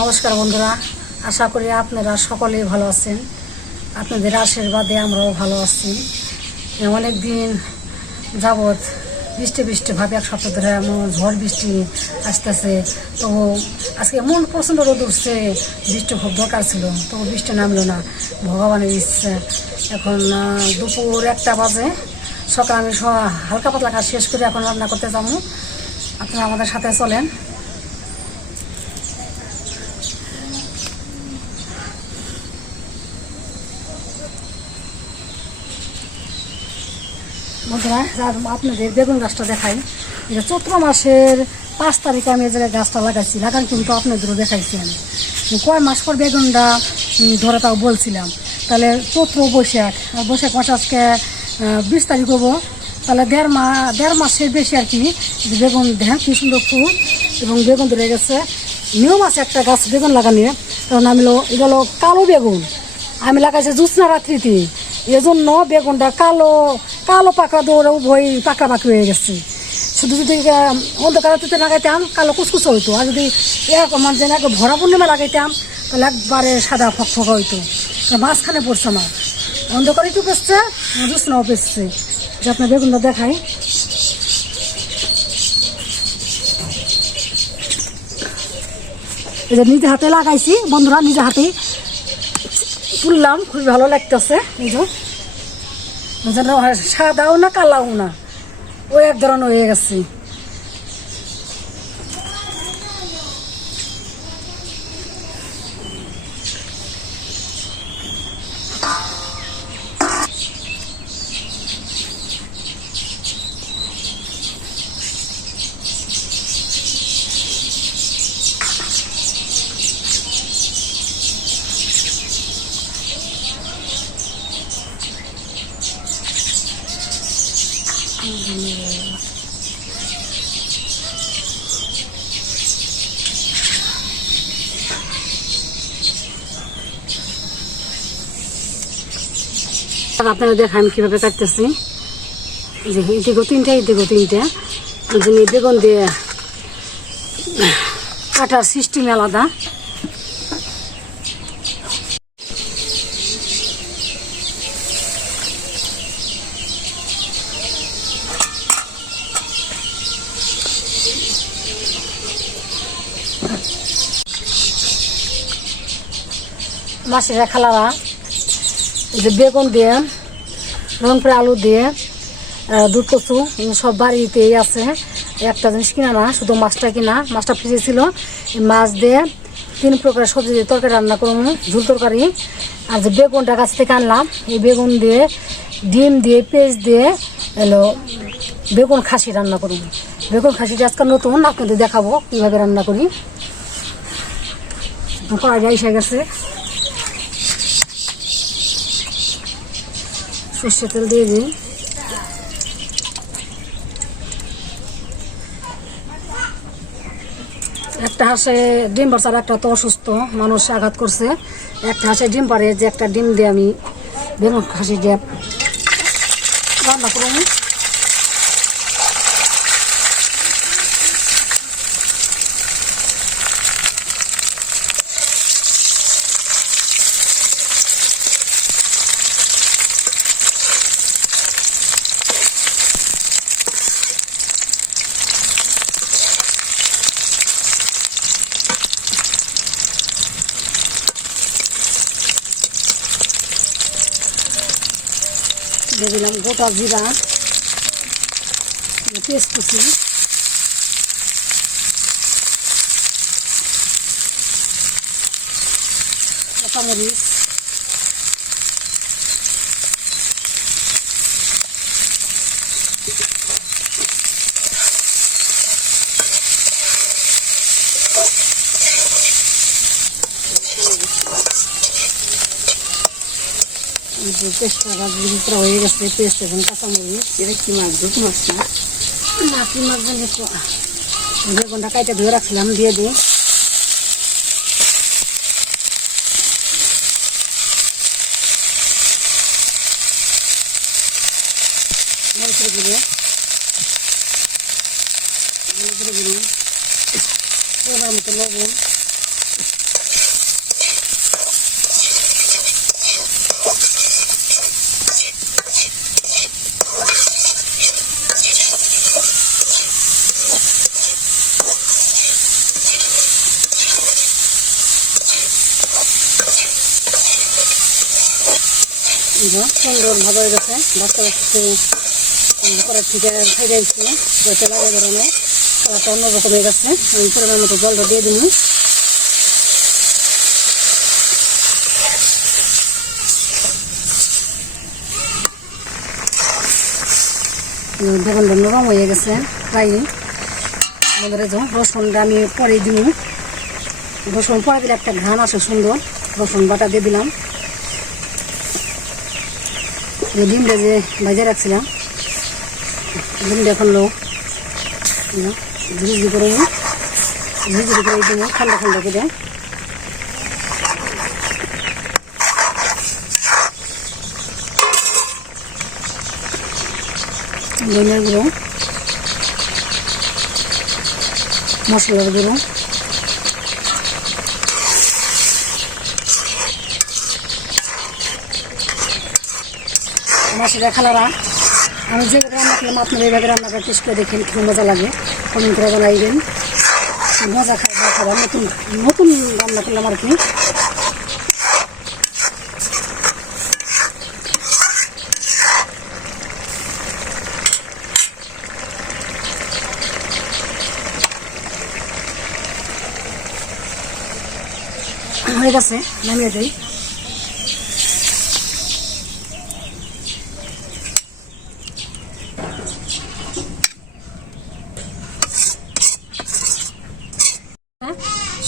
নমস্কার বন্ধুরা, আশা করি আপনারা সকলেই ভালো আছেন। আপনাদের আশীর্বাদে আমরাও ভালো আছি। অনেক দিন যাবৎ বৃষ্টি বৃষ্টি ভাবে এক সপ্তাহ ধরে এমন ঝড় বৃষ্টি আসতেছে। তো আজকে এমন প্রচণ্ড রোদ উঠছে, বৃষ্টি খুব দরকার ছিল, তবু বৃষ্টি নামলো না। ভগবানের ইচ্ছে। এখন দুপুর একটা বাজে। সকালে আমি হালকা পাতলা কাজ শেষ করে এখন রান্না করতে যাব। আপনারা আমাদের সাথে চলেন। বন্ধুরা আপনাদের বেগুন গাছটা দেখাই। এটা চৈত্র মাসের পাঁচ তারিখে আমি এই জায়গায় গাছটা লাগাইছি লাগান কিন্তু আপনাদেরও দেখাইছি আমি। কয় মাস পর বেগুনটা ধরে তাও বলছিলাম। তাহলে চৈত্র বৈশাখ, আর বৈশাখ মাস আজকে বিশ তারিখ হব। তাহলে দেড় মা, দেড় মাসের বেশি আর কি বেগুন, দেখেন কি সুন্দর ফুল এবং বেগুন ধরে গেছে। নিয়ম আছে একটা গাছ বেগুন লাগানি কারণ আমি হলো কালো বেগুন। আমি লাগাইছি জ্যোৎস্না রাত্রিতে। এজন্য বেগুনটা কালো কালো পাকা দৌড়ে উভয় পাকা পাকি হয়ে গেছে। শুধু যদি আহ, অন্ধকার রাত্রিতে লাগাইতাম কালো কুচকুচ হইতো। আর যদি এরকম যেন একবার ভরা পূর্ণিমা লাগাইতাম তাহলে একবারে সাদা ফক ফকা হইতো মাঝখানে পড়ছে আমার। অন্ধকার একটু পেসছে জ্যোৎস্নাও পেসছে যে আপনার বেগুনটা দেখাই। এই যে নিজে হাতে লাগাইছি বন্ধুরা নিজে হাতেই তুললাম খুবই ভালো লাগতেছে। যে সাদাও না কালাও না। ও এক ধরনের হয়ে গেছে। আপনারা দেখান কীভাবে কাটতেছি। যে তিনটা এদিকেও তিনটা। বেগুন দিয়ে কাটার সিস্টেম আলাদা। মাছের খালারা যে বেগুন দিয়ে রংপুরে আলু দিয়ে দুধ কচু সব বাড়িতেই আছে। একটা জিনিস কিনা না, শুধু মাছটা কিনা, মাছটা ফ্রিজে ছিল। মাছ দিয়ে তিন প্রকার সবজি দিয়ে তরকারি রান্না করুন, ঝুল তরকারি। আর যে বেগুনটা গাছ থেকে আনলাম, এই বেগুন দিয়ে, ডিম দিয়ে, পেঁয়াজ দিয়ে, এলো, বেগুন খাসি রান্না করুন। বেগুন খাসিটা আজকে নতুন, আপনাদের দেখাবো কীভাবে রান্না করি। কড়াইটা এসে গেছে। সর্ষে তেল দিয়ে দিন। একটা হাসে ডিম পারছে আর একটা তো অসুস্থ, মানুষ আঘাত করছে। একটা হাসে ডিম পারে যে একটা ডিম দিয়ে আমি বেগুন খাসি দিয়ে রান্না করব দিয়ে দিলাম গোটা জিরা। পেস্ট কুচি কাঁচামরিচ। পেস্টটা ভিতরে হয়ে গেছে পেস্ট এবং কাঁচামরিচ। এটা কি মাছ দুধ মাছ না? মাছ তো বেগুনটা কাইটা ধুয়ে রাখছিলাম দিয়ে দিই মরিচের গুঁড়ো হলুদের গুঁড়ো এবার মতো লবণ যে সুন্দর ভালো হয়ে গেছে। বাচ্চা থেকে খাই যাইছি যাতে লাগে ধরনের কালারটা অন্যরকম হয়ে গেছে। আমি পরিমাণ মতো জলটা দিয়ে দিই বেগুনটা নরম হয়ে গেছে, প্রায়। আমাদের রসুনটা আমি পরে দিব। রসুন পরে দিলে একটা ঘ্রাণ আসে সুন্দর। রসুন বাটা দিয়ে দিলাম। যে ডিমটা যে ভেজে রাখছিলাম। ডিমটা এখন লো ঝিঝি করে নিই। করে দিব ঠান্ডা ঠান্ডা করে। ধনিয়ার গুঁড়ো, মশলার গুঁড়ো। মশলা খালারা আমি যেভাবে রান্না করলাম, আপনারা এইভাবে রান্না করে টেস্ট করে দেখেন খুব মজা লাগে। কমেন্ট করে জানাইবেন। মজা বা খাবার নতুন নতুন রান্না করলাম আর কি। হয়ে গেছে, নামিয়ে দিই।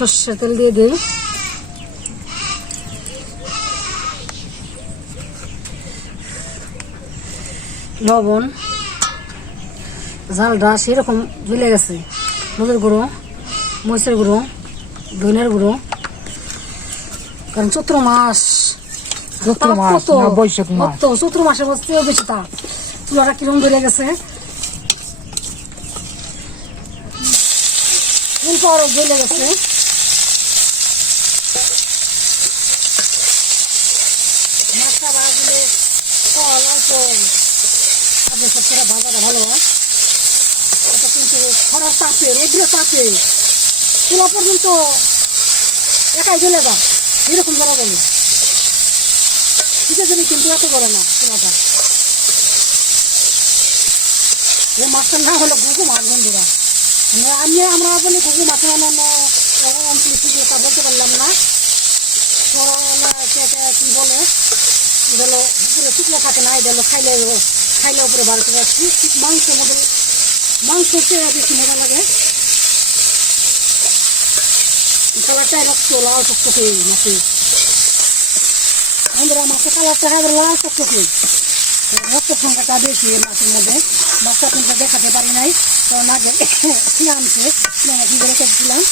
সর্ষে তেল দিয়ে দিই লবণ ঝালটা সেরকম জ্বলে গেছে। হলুদের গুঁড়ো মরিচের গুঁড়ো ধনের গুঁড়ো। কারণ চৈত্র মাস চৈত্র তাপ মাস বৈশাখ মাস? কত? চৈত্র মাসের মধ্যে বেশি তা চুলাটা কিরম ধরে গেছে? কিন্তু আরও জ্বলে গেছে মাছটা ভাজলে ফল অল্প আপনি সব করে ভাজাটা ভালো হয় এটা কিন্তু খরার তাপে তাপে চুলা পর্যন্ত একাই জ্বলে যা এরকম জ্বলা যাবে শীতের দিনে কিন্তু এত করে না, চুলাটা। এই মাছটা না হলো ঘুঘু মাছ, বন্ধুরা। আমি আমরা বলি ঘুঘু মাছ অন্যান্য অঞ্চলে বলতে পারলাম না। কে বলে এটা উপরে শুকনো থাকে না এটা খাইলে খাইলে উপরে করে আসছি। ঠিক মাংসের মধ্যে মাংস চেয়ে বেশি মজা লাগে। কালারটা রক্ত লাল টকটকে মাছে বন্ধুরা মাছের কালারটা হবে লাল টকটকে রক্ত সংখ্যাটা বেশি মাছের মধ্যে বাচ্চা কিন্তু দেখাতে পারি নাই কারণ আগে কিনে আনছে ফ্রিজে রেখে দিয়েছিলাম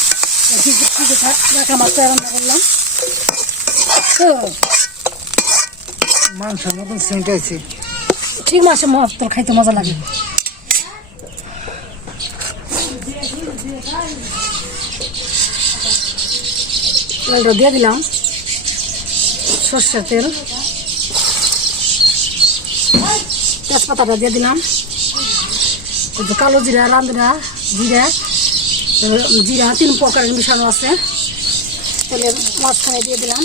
ফ্রিজে ফ্রিজে রাখা মাছটা রান্না করলাম তো মাংসের মতন সেন্ট আছে ঠিক মাসে মাছ তোর খাইতে মজা লাগে তেলটা দিয়ে দিলাম। সর্ষের তেল। তেজপাতাটা দিয়ে দিলাম। কালো জিরা, রাঁধুরা জিরা জিরা, তিন প্রকারের মিশানো আছে। তেলের মাঝখানে দিয়ে দিলাম।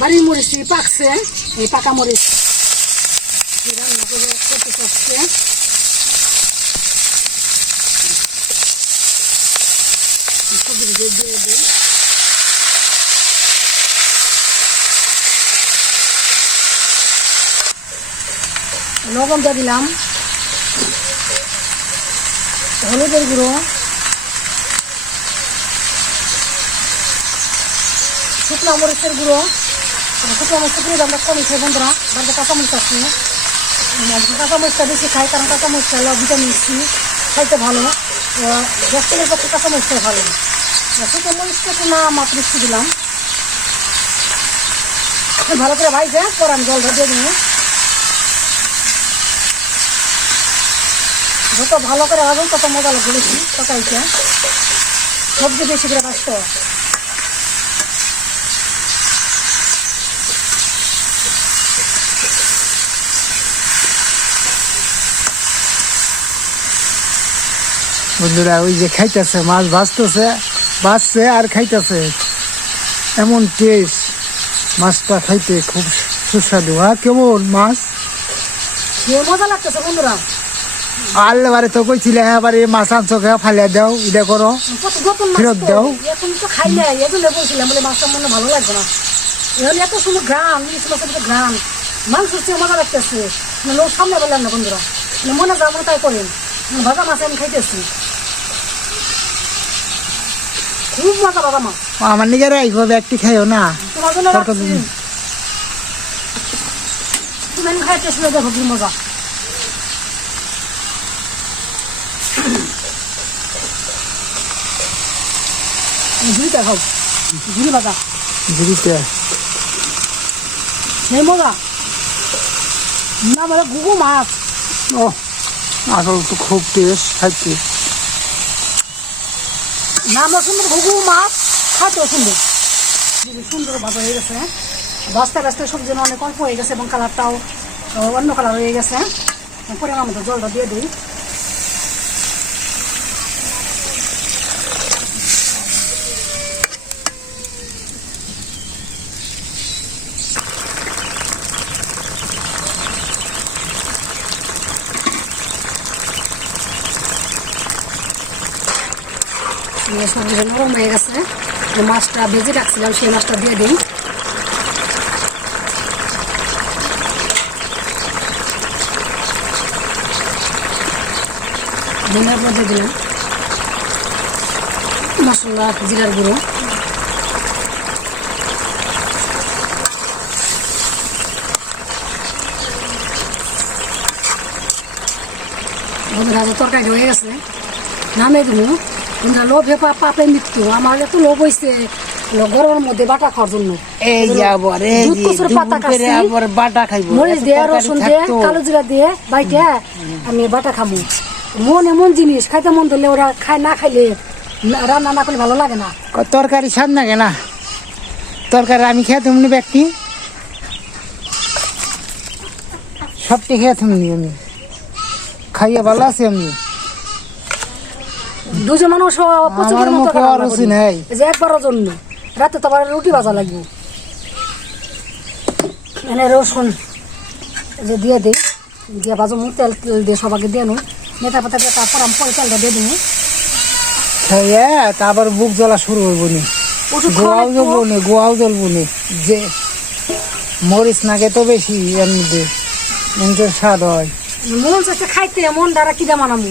বাড়ির মরিচি পাকছে, এই পাকা মরিচ এই রান্না করে করতে চাচ্ছে সবজি দিয়ে দিয়ে দিই লবণ দিয়ে দিলাম হলুদের গুঁড়ো শুকনো মরিচের গুঁড়ো শুকনো মরিচের গুঁড়ো আমরা কমই খাই বন্ধুরা বাড়িতে কাঁচা মরিচ আছে কাঁচা মরিচটা বেশি খাই কারণ কাঁচা মরিচটা হলো ভিটামিন সি খাইতে ভালো গ্যাস্ট্রিকের পক্ষে কাঁচা মরিচটাই ভালো শুকনো মরিচটা একটু না মাত্র দিলাম ভালো করে ভাই যা পর আমি জল দিয়ে দিই যত ভালো করে ভাবেন তত মজা লাগবে বেশি। তরকারিটা সবজি বেশি করে হয় বন্ধুরা ওই যে খাইতেছে মাছ ভাজতেছে ভাজছে আর খাইতেছে। এমন টেস্ট মাছটা খাইতে খুব সুস্বাদু। হ্যাঁ কেমন মাছ? মজা লাগতেছে বন্ধুরা। আল্লে বারে তো কইছিলে হ্যাঁ বারে মাছ আনছো খেয়ে ফালিয়া দাও এটা করো ফেরত দাও। এখন তো খাই না এজন্য বলছিলাম বলে মাছটা মনে ভালো লাগবে না। এহলে এত সুন্দর গ্রাম ইলিশ মাছের মধ্যে গ্রাম মাংস চেয়ে মজা লাগতেছে না লোক সামনে বললেন না বন্ধুরা না মনে যা মনে তাই করেন না, ভাজা মাছ আমি খাইতেছি খুব মজা ভাজা মাছ আমার নিজের রাইখো একটি খাইও না তোমার জন্য তুমি দেখো কি মজা। ঝুড়িটা খাও ঝুড়ি সেই মজা। না মানে গুগু মাছ। ও আসল তো খুব টেস্ট খাইতে না আমার সুন্দর ঘুঘু মাছ খাতেও সুন্দর। সুন্দর হয়ে গেছে বাস্তা বাস্তা সবজি অনেক অল্প হয়ে গেছে এবং কালারটাও অন্য কালার হয়ে গেছে পরিমাণ মতো জলটা দিয়ে দিই এই সবজিটা নরম হয়ে গেছে। মাছটা ভেজে রাখছিলাম, সেই মাছটা দিয়ে দিই। ধনিয়ার মধ্যে দিলাম। মশলা, জিরার গুঁড়ো। বন্ধুরা তরকারি হয়ে গেছে। নামে দেবো। বন্ধুরা লোভে পাপে মৃত্যু। আমার এত লোভ হয়েছে লো- গরমের মধ্যে বাটা খাওয়ার জন্য। এই আবার এই দুধ পাতা দুপুর আবার বাটা খাইবো। মরিচ দিয়ে রসুন দিয়ে। কালো জিরা দিয়ে বাইটে আমি বাটা খামু। মন এমন জিনিস খাইতে মন ধরলে ওরা খায় না খাইলে না- রান্না না করলে ভালো লাগে না। তরকারি স্বাদ না। কেনা তরকারি আমি খেয়ে তুমি ব্যক্তি। সবটি খেয়ে তুমি আমি। খাইয়ে ভালো আছি আমি। দুজন মানুষ প্রচুর মতো রুচি। নাই। যে একবারের জন্য। রাতে তো আবার রুটি ভাজা লাগবে। এনে রসুন যে দিয়ে দিই। দিয়ে ভাজো মুখ তেল তেল দিয়ে সবাইকে দিয়ে নুন। নেতা পাতা দিয়ে তারপর আমি পরে তেলটা দিয়ে দিই খাইয়ে তারপর বুক জ্বলা শুরু হইব নি গোয়াও জ্বলবো নি গোয়াও জ্বলবো নি যে মরিচ নাকে তো বেশি এর মধ্যে। এমনি স্বাদ হয়। মন চাচ্ছে খাইতে মন দ্বারা কি দাম আনামু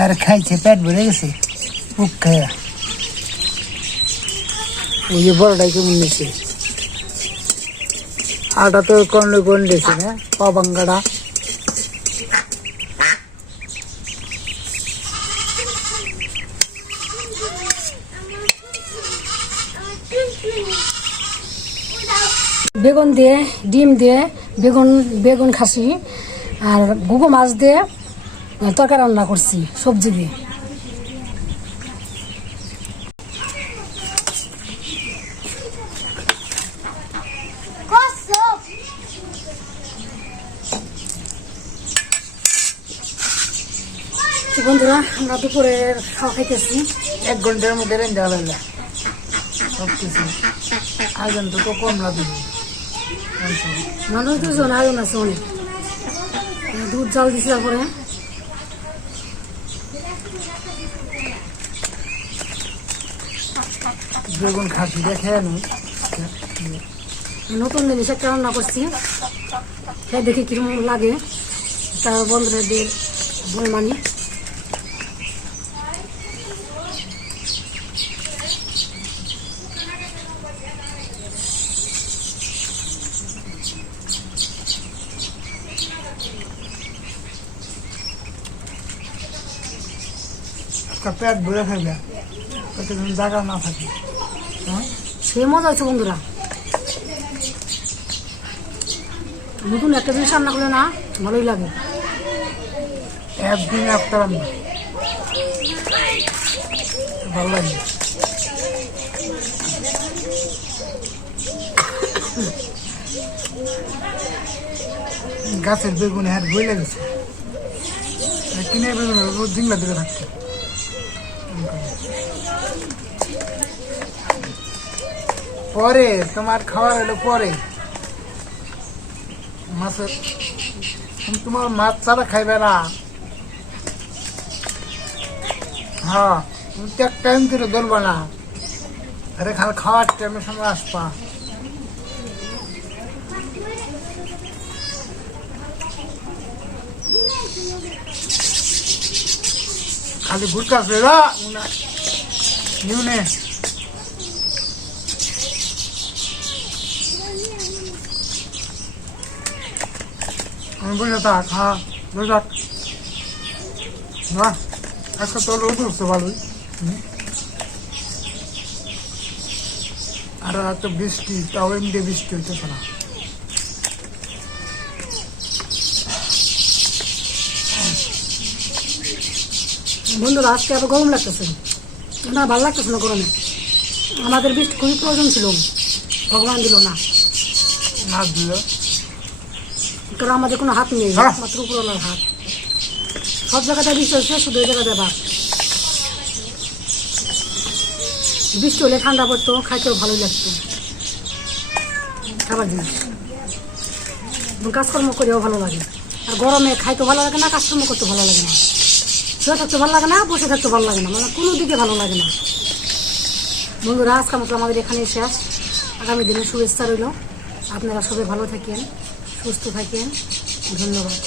আর খাইছে পেট ভরে গেছে। বুক খায়া। ওই যে বড়টাই কেমন নিচ্ছে আটা তো কোন কোন দিয়েছে না? পাবাঙ্গাটা। বেগুন দিয়ে ডিম দিয়ে বেগুন বেগুন খাসি আর গুগো মাছ দিয়ে তরকারি রান্না করছি সবজি দিয়ে। বন্ধুরা আমরা দুপুরের খাওয়া খাইতেছি। এক ঘণ্টার মধ্যে রেঞ্জা লাগলা সব কিছু আয়োজন তো কম লাগবে মানুষ দুজন আয়োজন আছে অনেক। দুধ জাল দিছি তারপরে। বেগুন খাসি দেখে নি নতুন জিনিস একটা রান্না করছি। খেয়ে দেখি কীরকম লাগে। তার বন্ধুদের বই মানি। পেট ভরে খাইবে। জায়গা না থাকে। সে মজা হয়েছে বন্ধুরা। নতুন একটা জিনিস রান্না করলে না ভালোই লাগে। একদিন একটা রান্না। ভালো লাগে। গাছের বেগুনে হাত বই লেগেছে কিনে বেগুন দিংলা দিকে থাকছে পরে, তোমার খাওয়ার হলো পরে। মাছের তুমি তোমার মাছ ছাড়া খাইবে না। হ্যাঁ তুমি তো টাইম করে ধরবা না। আরে খালি, খাওয়ার টাইমের সময় আসবা। খালি ঘুরকা ফেরা নিউনে আমি বসে থাক হ্যাঁ বসে থাক না আজকে তোর রোদ উঠছে ভালোই। আর এত বৃষ্টি তাও এমনি বৃষ্টি হইতেছে না বন্ধুরা আজকে আবার গরম লাগতেছে। না ভালো লাগতেছে না গরমে। আমাদের বৃষ্টি খুবই প্রয়োজন ছিল। ভগবান দিল না। না দিল। কারণ আমাদের কোনো হাত নেই হ্যাঁ। মাত্র উপরওয়ালার হাত। সব জায়গাতে বৃষ্টি হচ্ছে শুধু এই জায়গাতে বাদ বৃষ্টি হলে ঠান্ডা পড়তো খাইতেও ভালোই লাগতো। খাবার জিনিস। কাজকর্ম করেও ভালো লাগে। আর গরমে খাইতে ভালো লাগে না কাজকর্ম করতে ভালো লাগে না। শুয়ে থাকতে ভালো লাগে না বসে থাকতে ভালো লাগে না। মানে কোনো দিকে ভালো লাগে না। বন্ধুরা আজকের মতো আমাদের এখানে শেষ। আগামী দিনে শুভেচ্ছা রইল। আপনারা সবাই ভালো থাকেন। সুস্থ থাকেন। ধন্যবাদ।